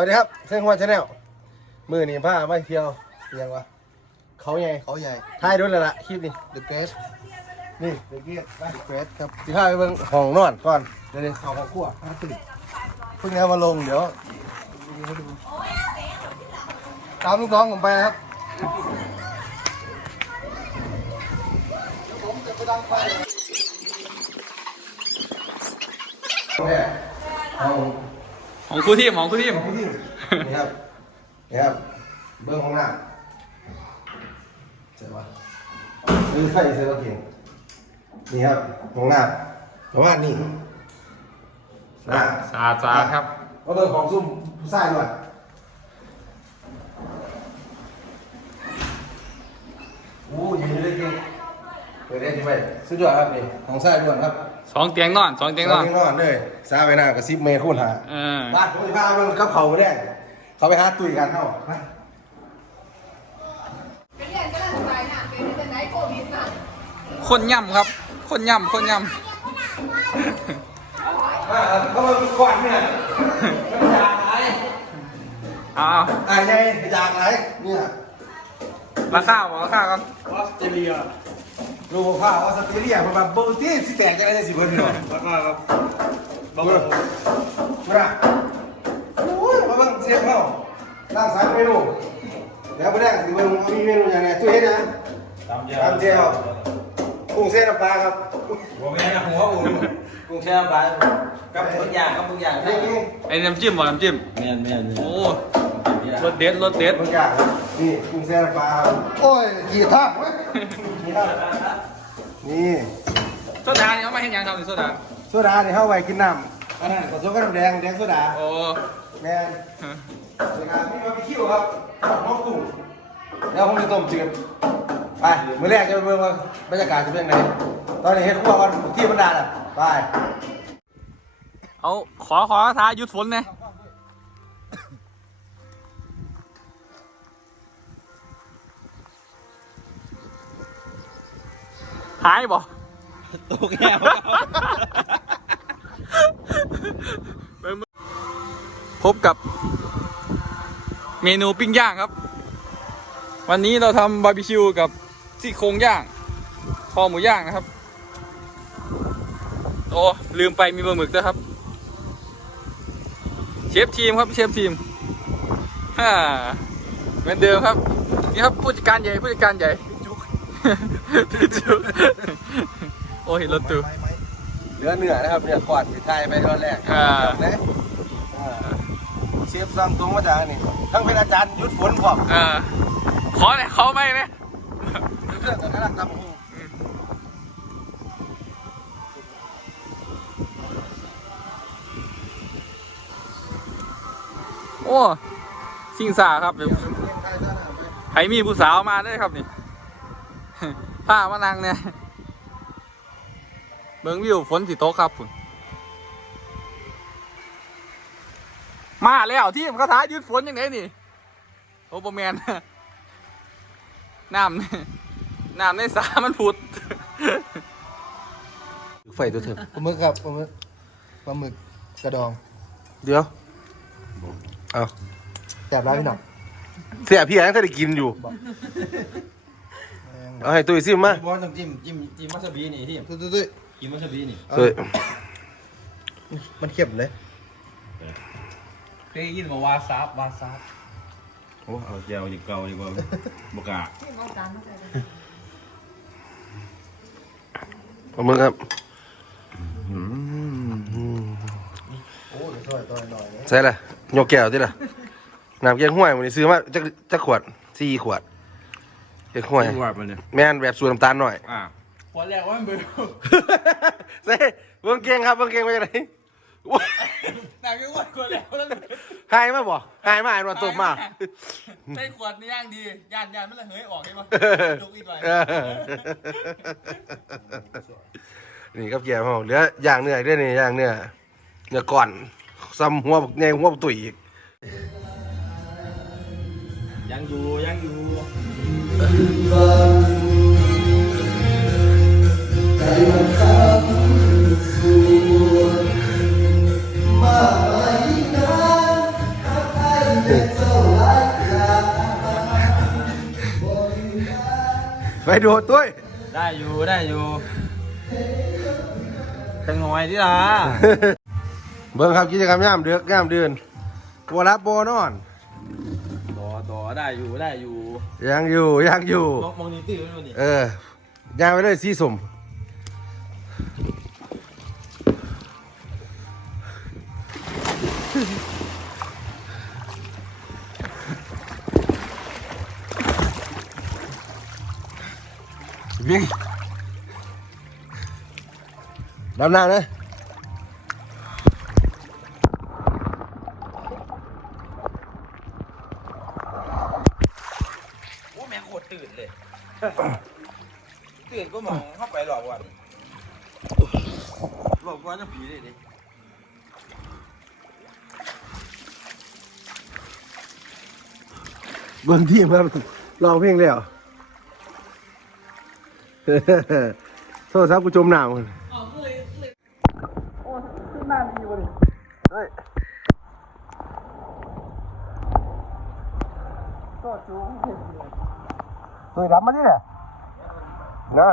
วัสดีครับเส้นหัวชาแนลมือนี่ผ้าไม่เที่ยวเรียงวะเขาใหญ่เขาใหญ่ท้ายด้วยแล้วล่ะคลิปนี้ The Great นี่เด็กเกี้ยไป The Great ครับสิพาไปเบิ่งห้องนอนก่อนเดี๋ยวเดี๋ยวเข้าห้องครัวห้องตื่นเพิ่งเอามาลงเดี๋ยวตามลูกน้องผมไปนะครับแม่ห้อง ของครูทีมของครูทีมของพี่นี่ครับนี่ครับ เบื้องของหน้าเสร็จปะซื้อไข่ซื้อมากินนี่ครับของหน้าประมาณนี้นะสาดสาดครับก็เบื้องของซุ่มผู้ชายด้วยโอ้ยยืนได้จริงเปิดได้จริงไปสุดยอดครับนี่ของชายด้วยครับ สองเตียงนอนสองเตียงนอนเตียงนอนเลยซาไปหน้ากับซิปเมย์คูณหาเออ บ้านผมจะพาเบิ่งกับเขาไปได้เขาไปหาตุยกันเท่าไปไปเรียนก็ได้สบายนะเป็นแต่ไหนโควิดนะคนย่ำครับ คนย่ำคนย่อ่าเขามาเป็นก่อนเนี่ยำเอ้าวอ่าไงจากไหนเนี่ย ราคาบอกราคากัน ดูข้าวออสเตรเลียมันแบบโบตี้สิแตกจะได้สิเพิ่นเนาะแล้วก็ครับดูนะโอ้ยมาเบิ่งเสียบเขาตั้งสามเมนูแล้วไปแรกสิเบิ่งมีเมนูอย่างไรตุ้ยเฮ็ดนะตามเดียวตามเจียวกุ้งเส้นน้ำปลาครับผมไม่ได้หัวอุ่นกุ้งแช่ปลากับทุกอย่างกับทุกอย่างนี่กินไอ้น้ำจิ้มบ่น้ำจิ้มเมียนเมียนโอ้รสเด็ดรสเด็ดทุกอย่างครับนี่กุ้งเส้นน้ำปลาครับโอ้ยกี่ท่าเว้ย นี่ครับนี่โซดาเนี่ยเอามาให้ยังทำเป็นโซดาโซดาเนี่ยเข้าไปกินน้ำอันนั้นผสมกับน้ำแดงแดงโซดาโอ้แม่นนะครับนี่บาร์บีคิวครับน้องกุ้งแล้วผมจะต้มจืดไปมื้อแรกจะไปเบิ่งว่าบรรยากาศจะเป็นยังไงตอนนี้เฮ็ดครัวกันที่บรรดาล่ะไปเอาขอขอท้าหยุดฝนเนี่ย หายบ่ตกแก้วพบกับ เมนูปิ้งย่างครับ วันนี้เราทำบาร์บีคิวกับซี่โครงย่าง คอหมูย่างนะครับ โอ้ ลืมไปมีปลาหมึกด้วยครับ เชฟทีมครับเชฟทีมฮ่าเหมือนเดิมครับ นี่ครับผู้จัดการใหญ่ผู้จัดการใหญ่ พี่จุ๊กโอ้เห็นรถตู้เนื้อเนื้อนะครับเนื้อก่อนที่ไทยไปตอนแรกอ่า นะอ่าเชฟซัมตรงมาจากนี่ทั้งเป็นอาจารย์ยุทธฝนพร้อมอ่าขอเลยขอไม่ไหมเครื่องกับกำลังทำหูโอ้สิงสาครับ ใครมีผู้สาวมาได้ครับนี่ ผ้ามานังเนี่ยเบิ้งวิวฝนสิตกครับคุณมาแล้วที่มันกระทายืดฝนยังไงนี่โอปแมนน้ำน้ำในสามันผุดไฟตัวเถอะปลาหมึกครับปลาหมึกปลาหมึกกระดอง เดี๋ยว เอาแซ่บร้ายพี่หน่องเสียพี่ยังถ้าได้กินอยู่ เอาให้ตุ้ยซิมมาบอสต้องจิ้มจิ้มจิ้มวาซาบินี่ที่ตุ้ยตุ้ยตุ้ยกินวาซาบินี่ตุ้ยมันเข้มเลยเคยยินมาวาซาบวาซาบโอ้เอาเจียวดีเก่าดีกว่าบกล้าขอบคุณครับโอ้ยต่อยต่อยหน่อยเลยใช่ละโยกแก้วที่ละน้ำเกี๊ยวห้วยวันนี้ซื้อมาจักจักขวดสี่ขวด เกี๊ยวห้วยวาดมันเนี่ยแม่นแบบสูตรน้ำตาลหน่อย อ่าวันแรกว่ามันเบื่อเซ่เบิ่งเก่งครับเบิ่งเก่งไปไหนว้ายแต่ไม่อ้วนกว่าแล้วนั่นหายมาบ่หายมาอ่านว่าตบมาใส่ขวดนี่ย่างดีย่านย่านมันละเฮ้ยออกใช่ปะจุกอีกหน่อยเออนี่ครับเกี๊ยวเราเหลืออย่างเนื้ออีกด้วยนี่อย่างเนื้อเนื้อก่อนซ้ำหัวบักใหญ่หัวบักตุ๋ยอีก ยังอยู่ยังอยู่ใจมันซ้ำสูวมาไม่นานะหากใครเด็กเจ้าหลายหากบ่อยู่ไปดูตุ้ยได้อยู่ได้อยู่เป็นหอยที่ละเบิ่งครับกิจกรรมย่ามเดือกย่ามเดือนบัวรับบัวนอน ได้อยู่ได้อยู่ยังอยู่ยังอยู่มองมองนี่ตื้อไว้นี่เออย่างไปเลยสีสมวิ่งดำน้ำเลย โอ้แม่งโคตรตื่นเลย ตื่นก็มองเข้าไปหลอกวัน หลอกวันจะผีเลยดิเบิ่งทีมครับร้องเพลงแล้วโทษครับกูจมน้ำมันเฮ้ยเฮ้ยรับมาดิเนี่ยนะ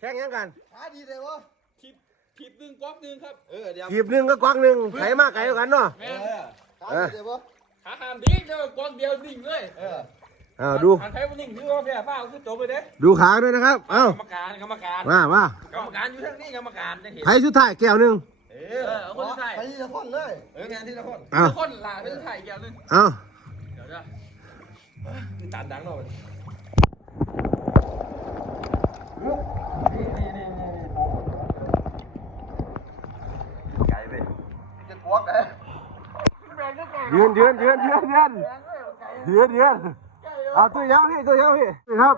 แข่ง ยังกันผิดผิดหนึ่งก๊อกหนึ่งครับ เออเดี๋ยวหยิบหนึ่งก็กวักหนึ่งไขมากไก่กันเนาะแม่เออเออขาหามดิ้งเดียวก๊อกเดียวดิ่งเลยเอออ้าวดูอันใครวันนิ่งถือว่าแพ้ฟ้าคือจบไปเด้ดูขาด้วยนะครับเอ้ากรรมการกรรมการมามากรรมการอยู่ทางนี้กรรมการจะเห็นไทยสุดท้ายแก้วหนึ่งเออเอออคนไทยไทยละคนเลยเอองานที่ละคนอ้าวคนลาเป็นไทยแก้วหนึ่งเอ้าวเดี๋ยวจะตันดังหน่อยไกลไปจะกวกเล ยยืนยืนยืนยืนยืนยืนยืนเอาตัวยาวพี่ตัวยาวพี่ครับ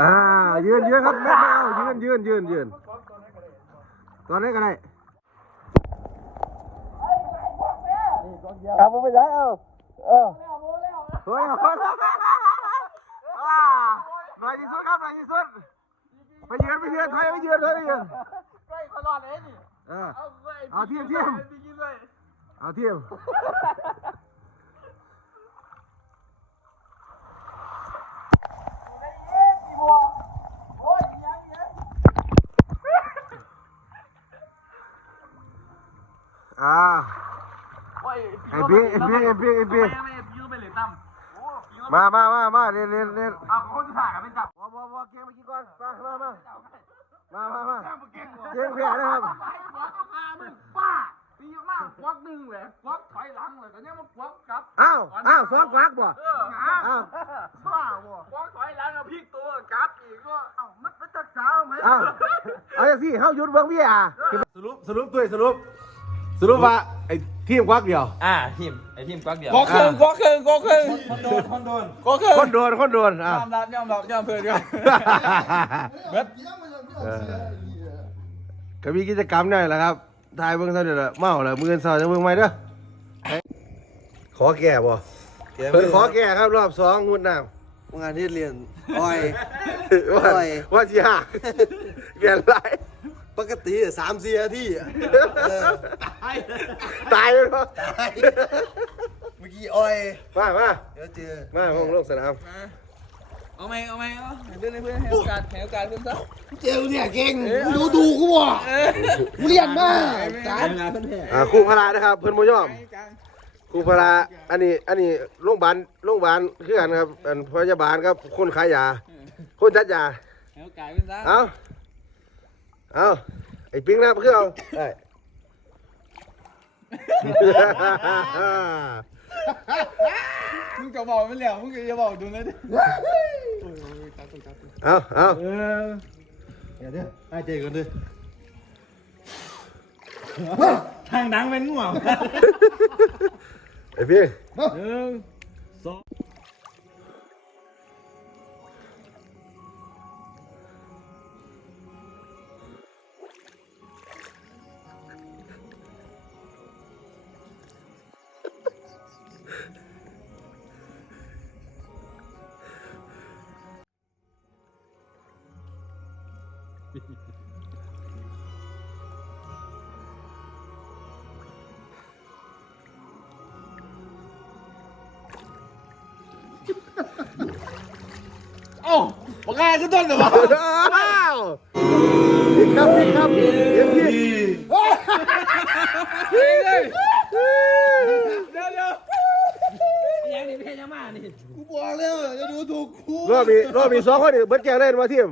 อ่ายืนยืนครับแม่ไม่เอายืนยืนยืนยืนตอนนี้ก็ได้ เอาผมไปย้ายเอาเออเฮ้ยเอาคนอ่าหน่อยที่สุดครับน่อยที่สุดไปยืนไปยืนถอยไปยืนถอยไปยืนใกล้ตลอดเลยนี่เออเอาเทียมเทียมเอาเทียมอ่า ไอ้พี่ไอ้พี่ไอ้พี่ไอ้พี่ไม่ไม่ยืมไปเลยตั้มโอ้ยืมมามามามาเรียนเรียนเรียนเอาคนที่ถ่ายกันเป็นจับวอวอวอเกมเมื่อกี้ก่อนมามามามามามาเกมแพ้นะครับควักเอาพามึงป้าปีมากควักหนึ่งเลยควักถอยหลังเลยตอนนี้มันควักกลับอ้าวอ้าวสองกวักบ่เอออ้าวบ้าบ่ควักถอยหลังเอาพลิกตัวกลับอีกก็เอ้ามันเป็นตักสาวไหมอ้าวเอาอย่างสิเฮาหยุดเบิ่งพี่อะสรุปสรุปด้วยสรุปสรุปว่าไอ้ ทีมกวักเดียว อ่าทีมไอทีมกวักเดียวก็ครึ่งก็ครึ่งก็ครึ่งคนโดนคนโดนก็ครึ่งคนโดนคนโดนอ้าวยอมรับยอมรับยอมเพื่อนกันเออก็มีกิจกรรมหน่อยแหละครับถ่ายเบิ่งเท่านี้แหละเมาแล้วมื้อเช้าจะเบิ่งใหม่เด้อขอแก่บ่เพิ่นขอแก่ครับรอบสองงุดน้ำงานที่เรียนอ้อย ว่าโอ้ยว่าสิหักเปลี่ยนไร ปกติสามสี่นาทีอะเออตายเลยเนาะเมื่อกี้อ้อย มามาเดี๋ยวเจอมาห้องลงสนามเอาไหมเอาไหมเอาเพื่อนเพื่อนให้โอกาสให้โอกาสเพื่อนซะเจอเนี่ยเก่งดูดูกูบ่กูเรียนมาสามอ่าครูพละนะครับ เพิ่นบ่ยอมครูพละอันนี้อันนี้โรงพยาบาลโรงพยาบาลคือกันครับอันพยาบาลครับคนขายยาคนจัดยาให้โอกาสเพื่อนซะเอา เอาไอ้ปิ๊งนะเพื่อเอาได้มึงจะบอกไม่แล้วมึงจะบอกดูเลยดิเอาเอาเดี๋ยวเดี๋ยวให้เจอกันดิทางดังเป็นง่วงไอ้ปิ๊งหนึ่ง เอ้าบังไงขึ้นต้นเหรอวะอ้าวพี่ครับพี่ครับเดี๋ยวพี่ยังนี่เพชรยังมานี่กูบอกแล้วจะดูถูกกูรอบนี้รอบนี้สองคนนี่เบิดแก้วเล่นมาทีม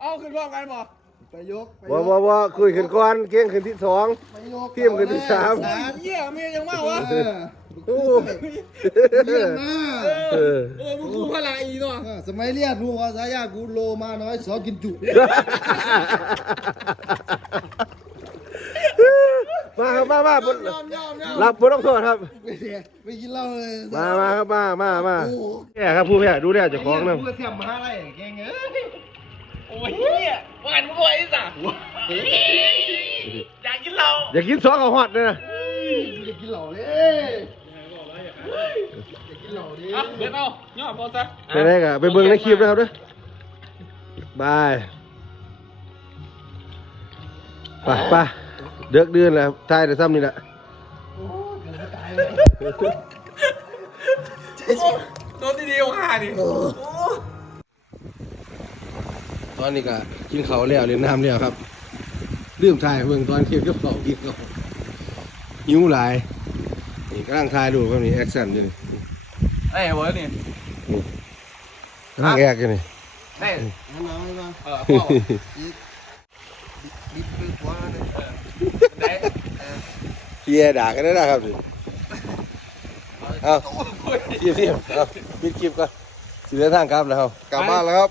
เอาขึ้นรอบกันบ่ไปยก ไปบ่ยกบ่บ่คุยขึ้นก่อนเก่งขึ้นที่สองไปยกทีมกันที่สามเหี้ยเมียยังมากวะเออโอ้เรียนมาเออเออมึงกูพลาอีเนาะเออสมัยเรียนรู้ว่าสายากูโลมาน้อยสอกินจุมาครับมามาบนยอมยอมยอมรับบทต้องโทษครับไปเสียไปกินเหล้าเลยมามาครับมามามาโอ้โหแก่ครับผู้แพ้ดูแลเจ้าของนะกูก็เสียมมาอะไรเก่งเอ้ยโอ้ย เหี้ยว่ากันมึงรวยไอ้สัสอยากกินเหล้าอย่ากินสองกับฮอดเลยนะกูจะกินเหล้าเลยอยากกินเหล้าดิอะเดี๋ยวเอาย่อมพอซะไปไหนกันไปเบิ่งในคลิปนะครับเด้วยบายไปไปเดือกเดือนแล้วทายแต่ซ้ำนี่แหละโดนดีๆของข้าดิ ตอนนี้ก็กินข้าวแล้วเล่นน้ำแล้วครับลืมถ่ายเบิ่งตอนเคียบกับข้าวกินข้าวหิวหลายนี่กำลังถ่ายดูครับนี่แอคชั่นอยู่นี่ไอ้เวิร์ดนี่กำลังแอกอยู่นี่ได้เอาน้ำให้มาเออพ่อดิบคือหัวเลยได้เฮียด่ากันได้นะครับดิเอาเทียบเทียบเอาปิดคลิปก่อนสิเดินทางกลับแล้วครับกลับบ้านแล้วครับ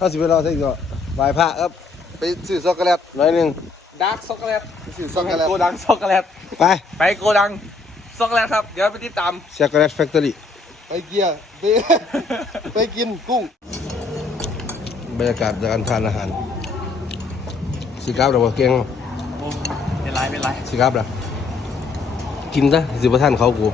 เข้าสิไปรอสักตัวไหว้พระครับไปซื้อช็อกโกแลตหน้อยหนึงดาร์กช็อกโกแลตไปซื้อช็อกโกแลตโกดังช็อกโกแลตไปไปโกดังช็อกโกแลตครับ เดี๋ยวไปติดตามช็อกโกแลตแฟคทอรี่ไปเกียร์ไปไปกินกุ้ง บรรยากาศการทานอาหารสิกลับเราบ่เก่งเป็นไรเป็นไรสิครับล่ะกินซะสิบท่านเขากู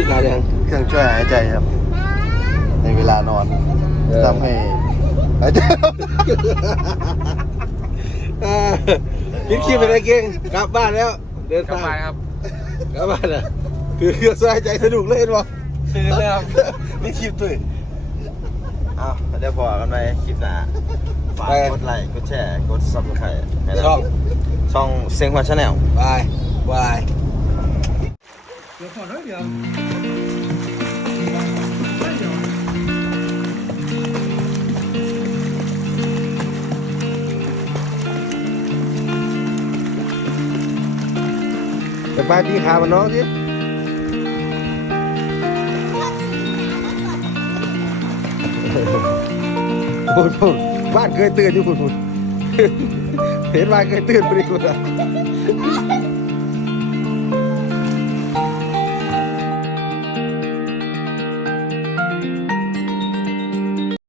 อันนี้คือการยังเครื่องช่วยหายใจครับ ในเวลานอนทำให้หายใจอ่าปิดคลิปไปเลยเก่งกลับบ้านแล้ว เดินกลับทางไปครับกลับบ้านอะคือเครื่องสบายใจสนุกเลยเห็นบ่ตื่นเลยครับนี่คลิปตุ้ยอ้าวเดี๋ยวพอกันไปคลิปหน้าฝากไปกดไลค์กดแชร์กดซับสไครต์ช่องช่องเสียงหัวชาแนลบายบายส บายดีขามันน้องสิพูดพูดบ้านเคยตื่นอยู่พูดพูดเห็นบ้านเคยตื่นพอดีคุณอะ